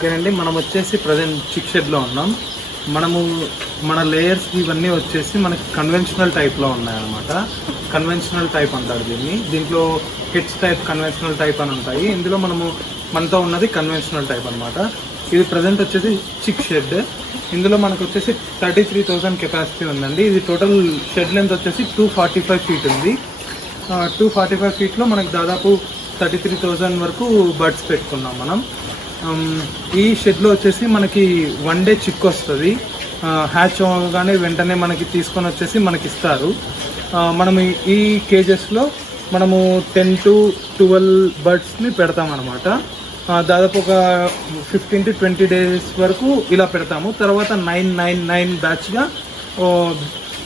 ఓకేనండి, మనం వచ్చేసి ప్రజెంట్ చిక్ షెడ్లో ఉన్నాం. మన లేయర్స్ ఇవన్నీ వచ్చేసి మనకి కన్వెన్షనల్ టైప్లో ఉన్నాయన్నమాట. కన్వెన్షనల్ టైప్ అంటారు దీన్ని. దీంట్లో హిట్స్ టైప్, కన్వెన్షనల్ టైప్ అని ఉంటాయి. ఇందులో మనతో ఉన్నది కన్వెన్షనల్ టైప్ అనమాట. ఇది ప్రజెంట్ వచ్చేసి చిక్ షెడ్. ఇందులో మనకు వచ్చేసి 33,000 కెపాసిటీ ఉందండి. ఇది టోటల్ షెడ్ లెంత్ వచ్చేసి 245 ఫీట్ ఉంది. 245 ఫీట్లో మనకు దాదాపు 33,000 వరకు బర్డ్స్ పెట్టుకున్నాం మనం. ఈ షెడ్లో వచ్చేసి మనకి 1 డే చిక్ వస్తుంది. హ్యాచ్ అవగానే వెంటనే మనకి తీసుకొని వచ్చేసి మనకి ఇస్తారు. మనం ఈ కేజెస్లో మనము 10 to 12 బర్డ్స్ని పెడతాం అనమాట. దాదాపు ఒక 15 to 20 డేస్ వరకు ఇలా పెడతాము. తర్వాత 9 బ్యాచ్గా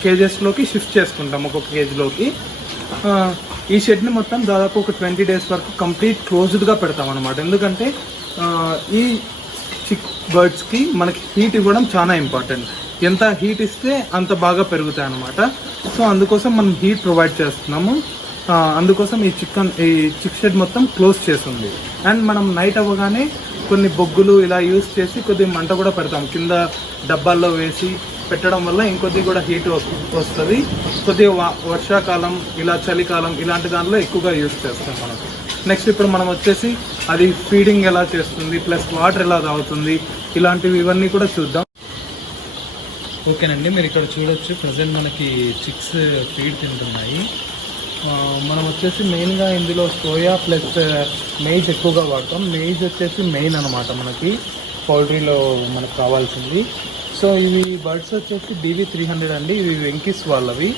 కేజెస్లోకి షిఫ్ట్ చేసుకుంటాం, ఒక్కొక్క కేజీలోకి. ఈ షెడ్ని మొత్తం దాదాపు ఒక 20 డేస్ వరకు కంప్లీట్ క్లోజ్డ్గా పెడతాం అనమాట. ఎందుకంటే ఈ చిక్ బర్డ్స్కి మనకి హీట్ ఇవ్వడం చాలా ఇంపార్టెంట్. ఎంత హీట్ ఇస్తే అంత బాగా పెరుగుతాయి అనమాట. సో అందుకోసం మనం హీట్ ప్రొవైడ్ చేస్తున్నాము. అందుకోసం ఈ చిక్ షెడ్ మొత్తం క్లోజ్ చేస్తుంది. అండ్ మనం నైట్ అవ్వగానే కొన్ని బొగ్గులు ఇలా యూజ్ చేసి కొద్దిగా మంట కూడా పెడతాం. కింద డబ్బాల్లో వేసి పెట్టడం వల్ల ఇంకొద్ది కూడా హీట్ వస్తుంది. కొద్దిగా వర్షాకాలం, ఇలా చలికాలం ఇలాంటి దానిలో ఎక్కువగా యూజ్ చేస్తాం మనం. నెక్స్ట్ ఇప్పుడు మనం వచ్చేసి అది ఫీడింగ్ ఎలా చేస్తుంది, ప్లస్ వాటర్ ఎలా తాగుతుంది, ఇలాంటివి ఇవన్నీ కూడా చూద్దాం. ఓకేనండి, మీరు ఇక్కడ చూడొచ్చు ప్రజెంట్ మనకి చిక్స్ ఫీడ్ తింటున్నాయి. మనం వచ్చేసి మెయిన్గా ఇందులో సోయా ప్లస్ మెయిజ్ ఎక్కువగా వాడతాం. మెయిజ్ వచ్చేసి మెయిన్ అనమాట మనకి పౌల్ట్రీలో మనకు కావాల్సింది. సో ఇవి బర్డ్స్ వచ్చేసి DV300 అండి. ఇవి వెంకీస్ వాళ్ళవి.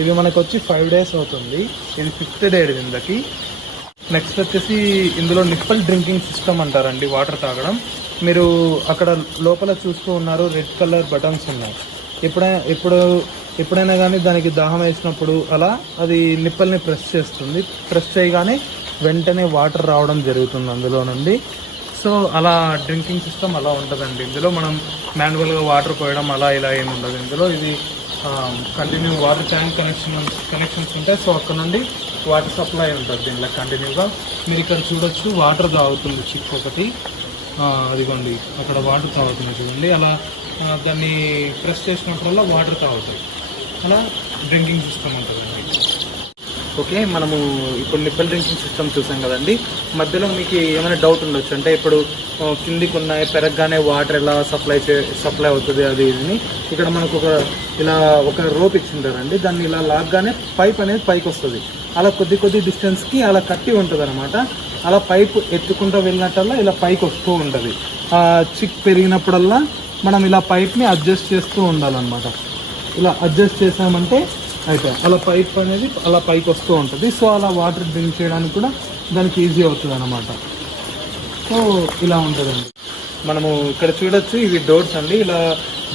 ఇవి మనకు వచ్చి 5 days అవుతుంది. ఇది 5th డే ఇందకి. నెక్స్ట్ వచ్చేసి ఇందులో నిప్పల్ డ్రింకింగ్ సిస్టమ్ అంటారండి, వాటర్ తాగడం. మీరు అక్కడ లోపల చూస్తూ ఉన్నారు, రెడ్ కలర్ బటన్స్ ఉన్నాయి. ఎప్పుడైనా కానీ దానికి దాహం వేసినప్పుడు అలా అది నిప్పల్ని ప్రెస్ చేస్తుంది. ప్రెస్ చేయగానే వెంటనే వాటర్ రావడం జరుగుతుంది అందులో నుండి. సో అలా డ్రింకింగ్ సిస్టమ్ అలా ఉంటుందండి. ఇందులో మనం మాన్యువల్గా వాటర్ పోయడం అలా ఇలా ఏమి ఉండదు. ఇందులో ఇది కంటిన్యూ వాటర్ ట్యాంక్ కనెక్షన్స్ ఉంటాయి. సో అక్కడ నుండి వాటర్ సప్లై ఉంటుంది దీనిలో కంటిన్యూగా. మీరు ఇక్కడ చూడొచ్చు, వాటర్ తాగుతుంది చిక్ ఒకటి. అదిగోండి అక్కడ వాటర్ తాగుతుంది చూడండి. అలా దాన్ని ప్రెస్ చేసినప్పుడల్లా వాటర్ తాగుతాయి. అలా డ్రింకింగ్ సిస్టమ్ ఉంటుందండి. ఓకే, మనము ఇప్పుడు నిప్పల్ డ్రింకింగ్ సిస్టమ్ చూసాం కదండి. మధ్యలో మీకు ఏమైనా డౌట్ ఉండొచ్చు, అంటే ఇప్పుడు కిందికి ఉన్నాయి పెరగగానే వాటర్ ఎలా సప్లై అవుతుంది అది ఇది. ఇక్కడ మనకు ఇలా ఒక రోప్ ఇచ్చింటారండి. దాన్ని ఇలా లాగ్గానే పైప్ అనేది పైకి వస్తుంది. అలా కొద్ది డిస్టెన్స్కి అలా కట్టి ఉంటుంది అనమాట. అలా పైప్ ఎత్తుకుంటూ వెళ్ళినట్టల్లా ఇలా పైకి వస్తూ ఉంటుంది. చిక్ పెరిగినప్పుడల్లా మనం ఇలా పైప్ని అడ్జస్ట్ చేస్తూ ఉండాలన్నమాట. ఇలా అడ్జస్ట్ చేసామంటే అయితే అలా పైప్ అనేది అలా పైకి వస్తూ ఉంటుంది. సో అలా వాటర్ డ్రింక్ చేయడానికి కూడా దానికి ఈజీ అవుతుంది అన్నమాట. సో ఇలా ఉంటుందండి. మనము ఇక్కడ చూడొచ్చు, ఇవి డోర్స్ అండి. ఇలా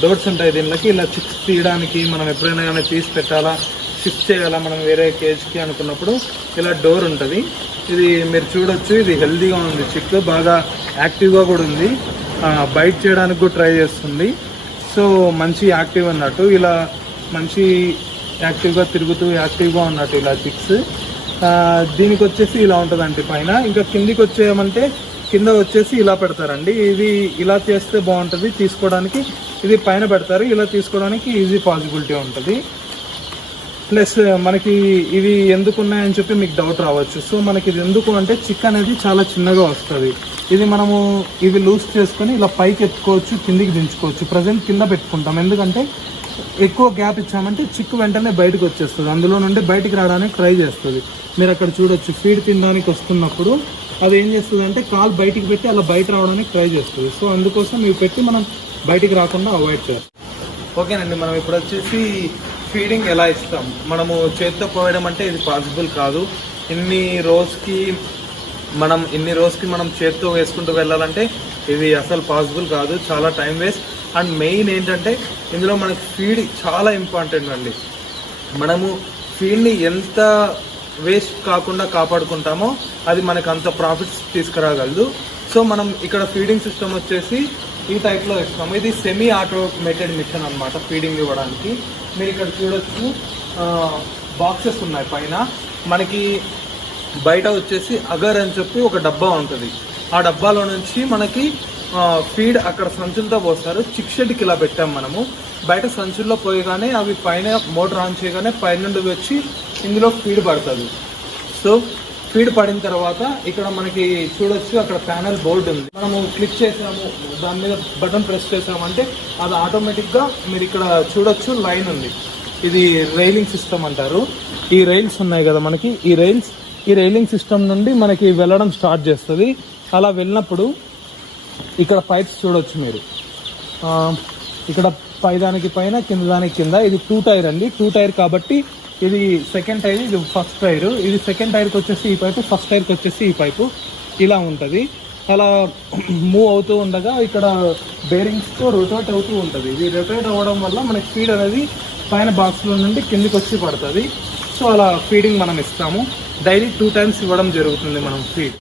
డోర్స్ ఉంటాయి దీనిలోకి. ఇలా చిక్స్ తీయడానికి మనం ఎప్పుడైనా కానీ తీసి పెట్టాలా, షిఫ్ట్ చేయాలా మనం వేరే కేజ్కి అనుకున్నప్పుడు ఇలా డోర్ ఉంటుంది. ఇది మీరు చూడొచ్చు, ఇది హెల్తీగా ఉంది. చిక్ బాగా యాక్టివ్గా కూడా ఉంది. బైట్ చేయడానికి కూడా ట్రై చేస్తుంది. సో మంచి యాక్టివ్ అన్నట్టు, ఇలా మంచి యాక్టివ్గా తిరుగుతూ యాక్టివ్గా ఉన్నట్టు ఇలా చిక్స్. దీనికి వచ్చేసి ఇలా ఉంటుందండి పైన. ఇంకా కిందికి వచ్చేయమంటే కింద వచ్చేసి ఇలా పెడతారండి. ఇది ఇలా చేస్తే బాగుంటుంది తీసుకోవడానికి. ఇది పైన పెడతారు. ఇలా తీసుకోవడానికి ఈజీ పాసిబిలిటీ ఉంటుంది. ప్లస్ మనకి ఇవి ఎందుకు ఉన్నాయని చెప్పి మీకు డౌట్ రావచ్చు. సో మనకి ఇది ఎందుకు అంటే చిక్ అనేది చాలా చిన్నగా వస్తుంది. ఇది మనము ఇవి లూజ్ చేసుకొని ఇలా పైకి ఎత్తుకోవచ్చు, కిందికి దించుకోవచ్చు. ప్రజెంట్ కింద పెట్టుకుంటాం, ఎందుకంటే ఎక్కువ గ్యాప్ ఇచ్చామంటే చిక్కు వెంటనే బయటకు వచ్చేస్తుంది. అందులో నుండి బయటికి రావడానికి ట్రై చేస్తుంది. మీరు అక్కడ చూడొచ్చు, ఫీడ్ తినడానికి వస్తున్నప్పుడు అది ఏం చేస్తుంది అంటే కాలు బయటికి పెట్టి అలా బయట రావడానికి ట్రై చేస్తుంది. సో అందుకోసం ఇవి పెట్టి మనం బయటికి రాకుండా అవాయిడ్ చేస్తాం. ఓకేనండి, మనం ఇప్పుడు వచ్చేసి ఫీడింగ్ ఎలా ఇస్తాం. మనము చేతితో పోయడం అంటే ఇది పాసిబుల్ కాదు. ఇన్ని రోజుకి మనం చేతితో వేసుకుంటూ వెళ్ళాలంటే ఇది అసలు పాసిబుల్ కాదు. చాలా టైం వేస్ట్. అండ్ మెయిన్ ఏంటంటే ఇందులో మనకి ఫీడ్ చాలా ఇంపార్టెంట్ అండి. మనము ఫీడ్ని ఎంత వేస్ట్ కాకుండా కాపాడుకుంటామో అది మనకు అంత ప్రాఫిట్స్ తీసుకురాగలదు. సో మనం ఇక్కడ ఫీడింగ్ సిస్టమ్ వచ్చేసి ఈ టైప్లో ఇస్తాము. ఇది సెమీ ఆటోమేటెడ్ మిషన్ అనమాట ఫీడింగ్ ఇవ్వడానికి. మీరు ఇక్కడ చూడొచ్చు, బాక్సెస్ ఉన్నాయి పైన. మనకి బయట వచ్చేసి అగర్ అని చెప్పి ఒక డబ్బా ఉంటుంది. ఆ డబ్బాలో నుంచి మనకి ఫీడ్ అక్కడ సంచులతో పోస్తారు. చిక్ షెడ్కి ఇలా పెట్టాం మనము. బయట సంచుల్లో పోయగానే అవి పైన మోటార్ ఆన్ చేయగానే పైనుండి వచ్చి ఇందులో ఫీడ్ పడుతుంది. సో ఫీడ్ పడిన తర్వాత ఇక్కడ మనకి చూడొచ్చు, అక్కడ ప్యానల్ బోర్డు ఉంది. మనము క్లిక్ చేసాము, దాని మీద బటన్ ప్రెస్ చేసామంటే అది ఆటోమేటిక్గా మీరు ఇక్కడ చూడొచ్చు లైన్ ఉంది. ఇది రైలింగ్ సిస్టమ్ అంటారు. ఈ రైల్స్ ఉన్నాయి కదా మనకి, ఈ రైలింగ్ సిస్టమ్ నుండి మనకి వెళ్ళడం స్టార్ట్ చేస్తుంది. అలా వెళ్ళినప్పుడు ఇక్కడ పైప్స్ చూడొచ్చు మీరు. ఇక్కడ పైదానికి పైన, కింద దానికి కింద. ఇది 2 టైర్ అండి. 2 టైర్ కాబట్టి ఇది సెకండ్ టైర్, ఇది ఫస్ట్ టైర్. ఇది సెకండ్ టైర్కి వచ్చేసి ఈ పైపు, ఫస్ట్ టైర్కి వచ్చేసి ఈ పైపు. ఇలా ఉంటుంది. అలా మూవ్ అవుతూ ఉండగా ఇక్కడ బేరింగ్స్తో రొటేట్ అవుతూ ఉంటుంది. ఇది రొటేట్ అవ్వడం వల్ల మనకి ఫీడ్ అనేది పైన బాక్స్లో నుండి కిందికి వచ్చి పడుతుంది. సో అలా ఫీడింగ్ మనం ఇస్తాము. డైలీ 2 టైమ్స్ ఇవ్వడం జరుగుతుంది మనం ఫీడ్.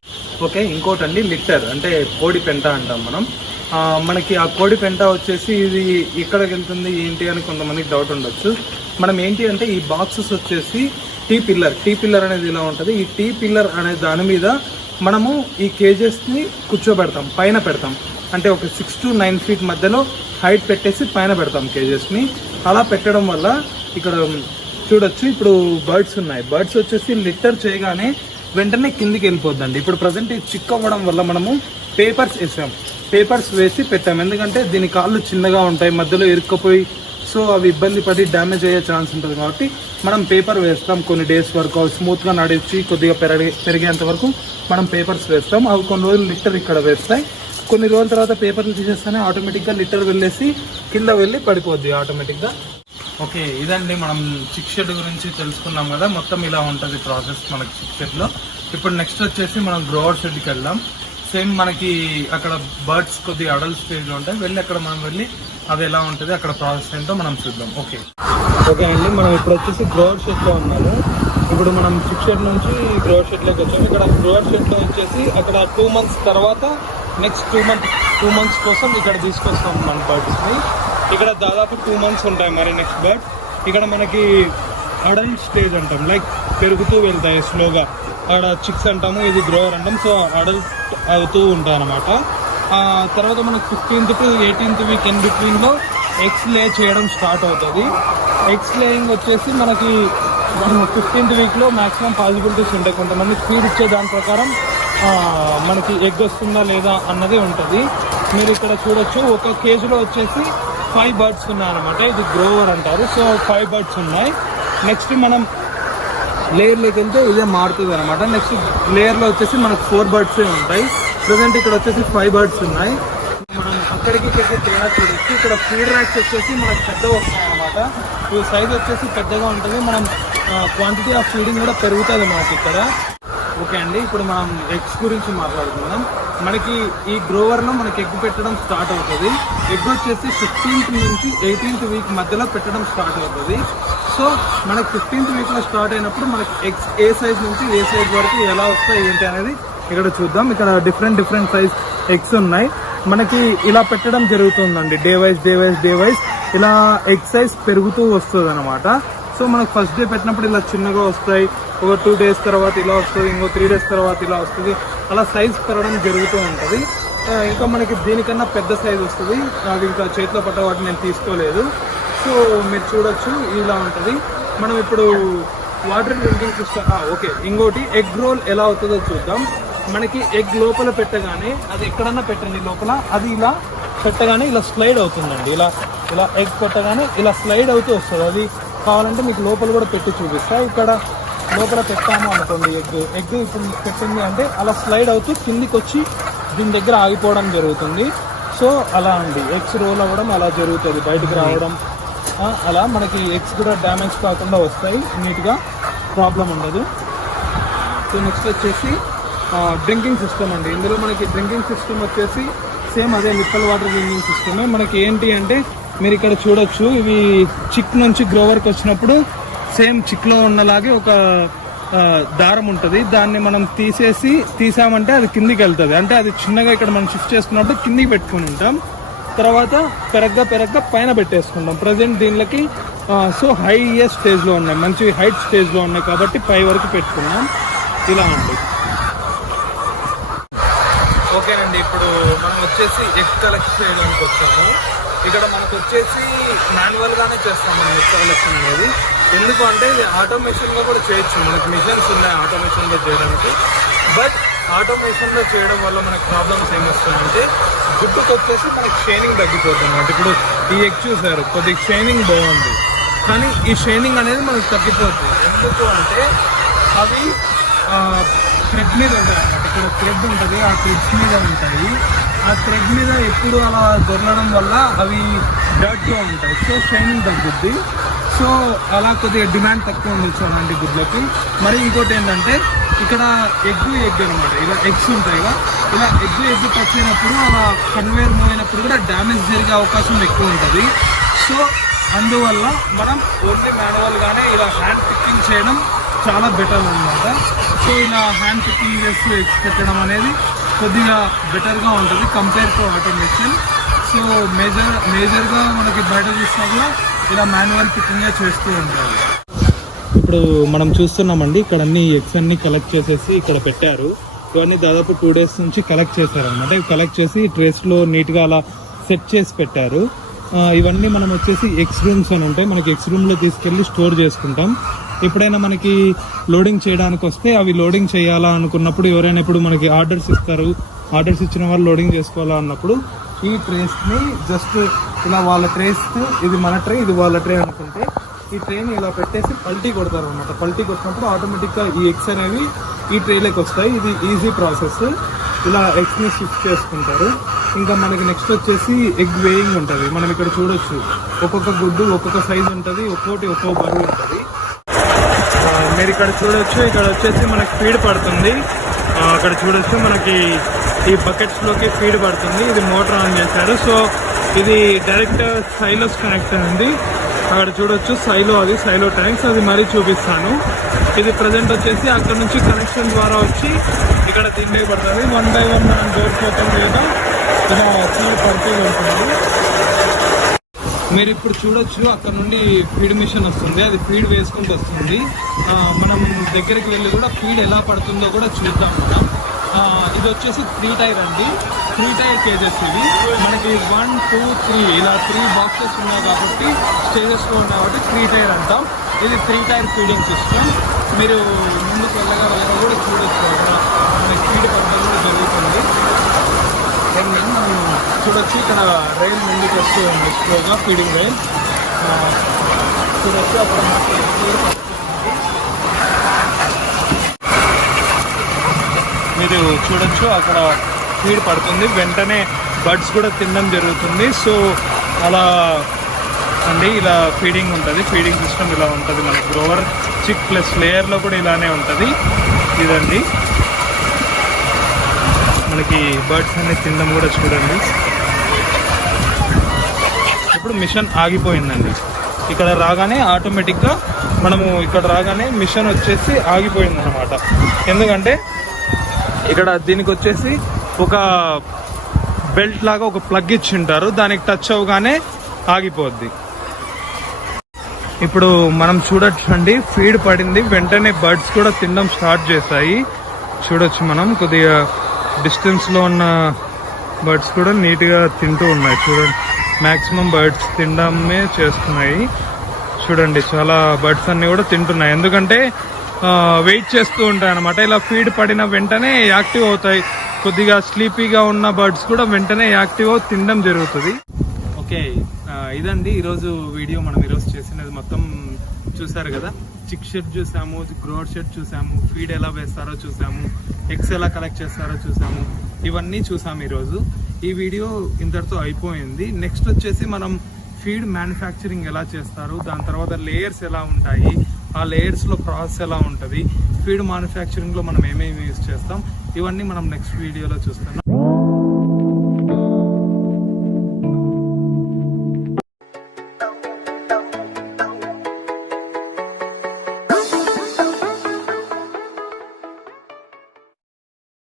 ఓకే, ఇంకోటండి లిటర్, అంటే కోడి పెంట అంటాం మనం. మనకి ఆ కోడి పెంట వచ్చేసి ఇది ఎక్కడికి వెళ్తుంది ఏంటి అని కొంతమందికి డౌట్ ఉండొచ్చు. మనం ఏంటి అంటే ఈ బాక్సెస్ వచ్చేసి టీ పిల్లర్ అనేది ఇలా ఉంటుంది. ఈ టీ పిల్లర్ అనే దాని మీద మనము ఈ కేజెస్ని కూర్చోబెడతాం, పైన పెడతాం. అంటే ఒక 6 to 9 feet మధ్యలో హైట్ పెట్టేసి పైన పెడతాం కేజెస్ని. అలా పెట్టడం వల్ల ఇక్కడ చూడొచ్చు, ఇప్పుడు బర్డ్స్ ఉన్నాయి. బర్డ్స్ వచ్చేసి లిటర్ చేయగానే వెంటనే కిందికి వెళ్ళిపోద్దండి. ఇప్పుడు ప్రజెంట్ ఇది చిక్ అవ్వడం వల్ల మనము పేపర్స్ వేసి పెట్టాం. ఎందుకంటే దీని కాళ్ళు చిన్నగా ఉంటాయి, మధ్యలో ఇరుక్కపోయి సో అవి ఇబ్బంది పడి డ్యామేజ్ అయ్యే ఛాన్స్ ఉంటుంది. కాబట్టి మనం పేపర్ వేస్తాం కొన్ని డేస్ వరకు. అవి స్మూత్గా నడిచి కొద్దిగా పెరిగేంత వరకు మనం పేపర్స్ వేస్తాం. అవి కొన్ని రోజులు లిటర్ ఇక్కడ వేస్తాయి. కొన్ని రోజుల తర్వాత పేపర్లు తీసేస్తేనే ఆటోమేటిక్గా లిటర్ వెళ్ళేసి కింద వెళ్ళి పడిపోద్ది ఆటోమేటిక్గా. ఓకే, ఇదండి మనం చిక్ షెడ్ గురించి తెలుసుకున్నాం కదా. మొత్తం ఇలా ఉంటుంది ప్రాసెస్ మనకి చిక్ షెడ్లో. ఇప్పుడు నెక్స్ట్ వచ్చేసి మనం గ్రోవర్ షెడ్కి వెళ్దాం. సేమ్ మనకి అక్కడ బర్డ్స్ కొద్దిగా అడల్ట్ స్టేజ్లో ఉంటాయి. వెళ్ళి అక్కడ మనం వెళ్ళి అది ఎలా ఉంటుంది, అక్కడ ప్రాసెస్ ఏంటో మనం చూద్దాం. ఓకే అండి, మనం ఇప్పుడు వచ్చేసి గ్రోవర్ షెడ్లో ఉన్నాము. ఇప్పుడు మనం చిక్ షెడ్ నుంచి గ్రోవర్ షెడ్లోకి వచ్చాము. ఇక్కడ గ్రోవర్ షెడ్లో వచ్చేసి అక్కడ 2 months తర్వాత నెక్స్ట్ 2 months కోసం ఇక్కడ తీసుకొస్తాం మన బర్డ్స్ని. ఇక్కడ దాదాపు 2 months ఉంటాయి మరి నెక్స్ట్ బర్డ్. ఇక్కడ మనకి అడల్ట్ స్టేజ్ అంటాం, లైక్ పెరుగుతూ వెళ్తాయి స్లోగా. అక్కడ చిక్స్ అంటాము, ఇది గ్రోవర్ అంటాం. సో అడల్ట్ అవుతూ ఉంటాయి అన్నమాట. తర్వాత మనకు 15th to 18th week in బిట్వీన్లో ఎగ్స్ లే చేయడం స్టార్ట్ అవుతుంది. ఎగ్స్ లేయింగ్ వచ్చేసి మనకి 15th weekలో మ్యాక్సిమం పాసిబిలిటీస్ ఉంటాయి. కొంతమంది ఫీడ్ ఇచ్చే దాని ప్రకారం మనకి ఎగ్ వస్తుందా లేదా అన్నది ఉంటుంది. మీరు ఇక్కడ చూడొచ్చు, ఒక కేజీలో వచ్చేసి 5 birds ఉన్నాయన్నమాట. ఇది గ్రోవర్ అంటారు. సో 5 birds ఉన్నాయి. నెక్స్ట్ మనం లేయర్లోకి వెళ్తే ఇదే మారుతుంది అనమాట. నెక్స్ట్ లేయర్లో వచ్చేసి మనకు 4 birds ఉంటాయి. ప్రజెంట్ ఇక్కడ వచ్చేసి 5 birds ఉన్నాయి. మనం అక్కడికి ఇక్కడికి తేడా చూడొచ్చు. ఇక్కడ ఫీడ్ ర్యాక్స్ వచ్చేసి మనకు పెద్దగా వస్తాయి అనమాట. ఈ సైజ్ వచ్చేసి పెద్దగా ఉంటుంది. మనం క్వాంటిటీ ఆఫ్ ఫీడింగ్ కూడా పెరుగుతుంది మనకి ఇక్కడ. ఓకే అండి, ఇప్పుడు మనం ఎగ్స్ గురించి మాట్లాడుకుందాం. మనకి ఈ గ్రోవర్లో మనకి ఎగ్ పెట్టడం స్టార్ట్ అవుతుంది. ఎగ్ వచ్చేసి 15th నుంచి 18th week మధ్యలో పెట్టడం స్టార్ట్ అవుతుంది. సో మనకి 15th weekలో స్టార్ట్ అయినప్పుడు మనకి ఎగ్స్ ఏ సైజ్ నుంచి ఏ సైజ్ వరకు ఎలా వస్తాయి ఏంటి అనేది ఇక్కడ చూద్దాం. ఇక్కడ డిఫరెంట్ సైజ్ ఎగ్స్ ఉన్నాయి. మనకి ఇలా పెట్టడం జరుగుతుందండి. డే వైజ్ ఇలా ఎగ్ సైజ్ పెరుగుతూ వస్తుంది అనమాట. సో మనకు ఫస్ట్ డే పెట్టినప్పుడు ఇలా చిన్నగా వస్తాయి, ఒక 2 days తర్వాత ఇలా వస్తుంది, ఇంకో 3 days తర్వాత ఇలా వస్తుంది. అలా సైజ్ పెరగడం జరుగుతూ ఉంటుంది. ఇంకా మనకి దీనికన్నా పెద్ద సైజ్ వస్తుంది. అది ఇంకా చేతిలో పట్ట వాటిని నేను తీసుకోలేదు. సో మీరు చూడొచ్చు, ఇలా ఉంటుంది. మనం ఇప్పుడు వాటర్ డ్రింకింగ్ సిస్టమ్. ఓకే, ఇంకోటి ఎగ్ రోల్ ఎలా అవుతుందో చూద్దాం. మనకి ఎగ్ లోపల పెట్టగానే, అది ఎక్కడన్నా పెట్టండి లోపల, అది ఇలా పెట్టగానే ఇలా స్లైడ్ అవుతుందండి. ఇలా ఎగ్ పెట్టగానే ఇలా స్లైడ్ అవుతూ వస్తుంది. అది కావాలంటే మీకు లోపల కూడా పెట్టి చూపిస్తా. ఇక్కడ లోపల పెట్టాము అనుకోండి, ఎగ్ ఇప్పుడు పెట్టింది అంటే అలా స్లైడ్ అవుతూ కిందికి వచ్చి దీని దగ్గర ఆగిపోవడం జరుగుతుంది. సో అలా అండి ఎగ్స్ రోల్ అవ్వడం అలా జరుగుతుంది, బయటకు రావడం. అలా మనకి ఎగ్స్ కూడా డ్యామేజ్ కాకుండా వస్తాయి, నీట్గా, ప్రాబ్లం ఉండదు. సో నెక్స్ట్ వచ్చేసి డ్రింకింగ్ సిస్టమ్ అండి. ఇందులో మనకి డ్రింకింగ్ సిస్టమ్ వచ్చేసి సేమ్ అదే నిప్పల్ వాటర్ డ్రింకింగ్ సిస్టమే. మనకి ఏంటి అంటే మీరు ఇక్కడ చూడొచ్చు, ఇవి చిక్ నుంచి గ్రోవర్కి వచ్చినప్పుడు సేమ్ చిక్లో ఉన్నలాగే ఒక దారం ఉంటుంది. దాన్ని మనం తీసామంటే అది కిందికి వెళ్తుంది. అంటే అది చిన్నగా ఇక్కడ మనం షిఫ్ట్ చేసుకున్నప్పుడు కిందికి పెట్టుకుని ఉంటాం. తర్వాత పెరగ్గా పైన పెట్టేసుకుంటాం. ప్రజెంట్ దీనికి సో హైయెస్ట్ స్టేజ్లో ఉన్నాయి, మంచి హైట్ స్టేజ్లో ఉన్నాయి కాబట్టి పై వరకు పెట్టుకున్నాం. ఇలా అండి. ఓకేనండి, ఇప్పుడు మనం వచ్చేసి ఎగ్ కలెక్ట్ చేయడానికి వచ్చాము. ఇక్కడ మనకు వచ్చేసి మాన్యువల్ గానే చేస్తాం మనం ఎగ్ కలెక్షన్ అనేది. ఎందుకు అంటే ఇది ఆటోమేషన్ గా కూడా చేయొచ్చు, మనకు మిషన్స్ ఉన్నాయి ఆటోమేషన్ గా చేయడానికి. బట్ ఆటోమేషన్ లో చేయడం వల్ల మనకు ప్రాబ్లమ్స్ ఏమొస్తాయంటే గుడ్డుకు వచ్చేసి మనకి షైనింగ్ తగ్గిపోతుంది అన్నమాట. ఇప్పుడు ఈ ఎగ్ చూసారు, కొద్దిగా షైనింగ్ బాగుంది, కానీ ఈ షైనింగ్ అనేది మనకు తగ్గిపోతుంది. ఎందుకు అంటే అవి థ్రెడ్ మీద ఉంటాయి అన్నమాట. ఇక్కడ థ్రెడ్ ఉంటుంది, ఆ థ్రెడ్స్ మీద ఉంటాయి. ఆ థ్రెడ్ మీద ఎప్పుడు అలా దొరలడం వల్ల అవి డర్ట్గా ఉంటాయి, సో షైనింగ్ తగ్గుద్ది. సో అలా కొద్దిగా డిమాండ్ తక్కువ ఉంది చూడండి గుడ్లకి. మరి ఇంకోటి ఏంటంటే ఇక్కడ ఎగ్ అనమాట, ఇలా ఎగ్స్ ఉంటాయి కదా, ఇలా ఎగ్ టచ్ అయినప్పుడు అలా కన్వేర్ మూవ్ అయినప్పుడు కూడా డ్యామేజ్ జరిగే అవకాశం ఎక్కువ ఉంటుంది. సో అందువల్ల మనం ఓన్లీ మాన్యువల్గానే ఇలా హ్యాండ్ పికింగ్ చేయడం చాలా బెటర్ అనమాట. సో ఇలా హ్యాండ్ పికింగ్ చేస్తూ ఎగ్స్ పెట్టడం అనేది కొద్దిగా బెటర్గా ఉంటుంది కంపేర్ టు ఆటోమేషన్. సో మేజర్గా మనకి బయట చూసినా కూడా ఇలా మాన్యువల్ పికింగ్గా చేస్తూ ఉంటారు. ఇప్పుడు మనం చూస్తున్నామండి, ఇక్కడ అన్ని ఎగ్స్ అన్ని కలెక్ట్ చేసేసి ఇక్కడ పెట్టారు. ఇవన్నీ దాదాపు 2 days నుంచి కలెక్ట్ చేశారనమాట. ఇవి కలెక్ట్ చేసి ట్రేస్లో నీట్గా అలా సెట్ చేసి పెట్టారు. ఇవన్నీ మనం వచ్చేసి ఎగ్స్ రూమ్స్ అని ఉంటాయి, మనకి ఎగ్స్ రూమ్లో తీసుకెళ్ళి స్టోర్ చేసుకుంటాం. ఎప్పుడైనా మనకి లోడింగ్ చేయడానికి వస్తే అవి లోడింగ్ చేయాలా అనుకున్నప్పుడు, ఎవరైనా ఇప్పుడు మనకి ఆర్డర్స్ ఇస్తారు, ఆర్డర్స్ ఇచ్చిన వాళ్ళు లోడింగ్ చేసుకోవాలా అన్నప్పుడు ఈ ట్రేస్ని జస్ట్ ఇలా వాళ్ళ ట్రేస్, ఇది మన ట్రే, ఇది వాళ్ళ ట్రే అనుకుంటే ఈ ట్రేని ఇలా పెట్టేసి పల్టీ కొడతారు అనమాట. పల్టీ కొట్టినప్పుడు ఆటోమేటిక్గా ఈ ఎగ్స్ అనేవి ఈ ట్రేలోకి వస్తాయి. ఇది ఈజీ ప్రాసెస్. ఇలా ఎగ్స్ని షిఫ్ట్ చేసుకుంటారు. ఇంకా మనకి నెక్స్ట్ వచ్చేసి ఎగ్ వేయింగ్ ఉంటుంది. మనం ఇక్కడ చూడొచ్చు, ఒక్కొక్క గుడ్డు ఒక్కొక్క సైజ్ ఉంటుంది, ఒక్కొక్క బరువు ఉంటుంది. మీరు ఇక్కడ చూడొచ్చు, ఇక్కడ వచ్చేసి మనకి ఫీడ్ పడుతుంది. అక్కడ చూడొచ్చు మనకి ఈ బకెట్స్లోకి ఫీడ్ పడుతుంది. ఇది మోటార్ ఆన్ చేశారు. సో ఇది డైరెక్ట్ సైలోస్ కనెక్షన్ ఉంది. అక్కడ చూడొచ్చు సైలో ట్యాంక్స్, అది మరీ చూపిస్తాను. ఇది ప్రజెంట్ వచ్చేసి అక్కడ నుంచి కనెక్షన్ ద్వారా వచ్చి ఇక్కడ తిండే పడుతుంది. 1 by 1 మనం డోర్స్ ఓపెన్ చేయడం ఇలా ఫీడ్ పడుతూ ఉంటుంది. మీరు ఇప్పుడు చూడొచ్చు, అక్కడ నుండి ఫీడ్ మిషన్ వస్తుంది, అది ఫీడ్ వేసుకుంటూ వస్తుంది. మనం దగ్గరికి వెళ్ళి కూడా ఫీడ్ ఎలా పడుతుందో కూడా చూద్దాం మనం. ఇది వచ్చేసి 3 tier అండి, 3 tier కేజెస్. ఇవి మనకి 1, 2, 3 ఇలా 3 boxes ఉన్నాయి కాబట్టి, స్టేజెస్లో ఉన్నాయి కాబట్టి 3 tier అంటాం. ఇది 3 tier ఫీడింగ్ సిస్టమ్. మీరు ముందుకు వెళ్ళగా కూడా చూడొచ్చు, మనకి ఫీడ్ పడడం కూడా జరుగుతుంది. మనం చూడొచ్చు, ఇక్కడ రైల్ ముందుకు వస్తూ ఉంది స్లోగా, ఫీడింగ్ రైల్ చూడొచ్చు. అక్కడ మీరు చూడొచ్చు, అక్కడ ఫీడ్ పడుతుంది, వెంటనే బర్డ్స్ కూడా తినడం జరుగుతుంది. సో అలా అండి, ఇలా ఫీడింగ్ ఉంటుంది. ఫీడింగ్ సిస్టమ్ ఇలా ఉంటుంది. మన గ్రోవర్ చిక్ ప్లస్ లేయర్లో కూడా ఇలానే ఉంటుంది. ఇదండి మనకి బర్డ్స్ అన్ని తినడం కూడా చూడండి. ఇప్పుడు మిషన్ ఆగిపోయిందండి. ఇక్కడ రాగానే ఆటోమేటిక్గా ఇక్కడ రాగానే మిషన్ వచ్చేసి ఆగిపోయింది అన్నమాట. ఎందుకంటే ఇక్కడ దీనికి వచ్చేసి ఒక బెల్ట్ లాగా ఒక ప్లగ్ ఇచ్చి ఉంటారు, దానికి టచ్ అవగానే ఆగిపోద్ది. ఇప్పుడు మనం చూడొచ్చండి, ఫీడ్ పడింది, వెంటనే బర్డ్స్ కూడా తినడం స్టార్ట్ చేశాయి. చూడొచ్చు, మనం కొద్దిగా డిస్టెన్స్లో ఉన్న బర్డ్స్ కూడా నీట్గా తింటూ ఉన్నాయి. చూడండి, మ్యాక్సిమం బర్డ్స్ తినడమే చేస్తున్నాయి. చూడండి, చాలా బర్డ్స్ అన్నీ కూడా తింటున్నాయి. ఎందుకంటే వెయిట్ చేస్తూ ఉంటాయి అన్నమాట. ఇలా ఫీడ్ పడిన వెంటనే యాక్టివ్ అవుతాయి. కొద్దిగా స్లీపీగా ఉన్న బర్డ్స్ కూడా వెంటనే యాక్టివ్ అవు తినడం జరుగుతుంది. ఓకే, ఇదండి ఈరోజు వీడియో. మనం ఈరోజు చేసినది మొత్తం చూసారు కదా. చిక్ షెడ్ చూసాము, గ్రోవర్ షెడ్ చూసాము, ఫీడ్ ఎలా వేస్తారో చూసాము, ఎగ్స్ ఎలా కలెక్ట్ చేస్తారో చూసాము, ఇవన్నీ చూసాము ఈరోజు. ఈ వీడియో ఇంతటితో అయిపోయింది. నెక్స్ట్ వచ్చేసి మనం ఫీడ్ మ్యానుఫ్యాక్చరింగ్ ఎలా చేస్తారు, దాని తర్వాత లేయర్స్ ఎలా ఉంటాయి, ఆ లేయర్స్లో ప్రాసెస్ ఎలా ఉంటుంది, ఫీడ్ మ్యానుఫ్యాక్చరింగ్లో మనం ఏమేమి యూజ్ చేస్తాం, ఇవన్నీ మనం నెక్స్ట్ వీడియోలో చూస్తున్నాం.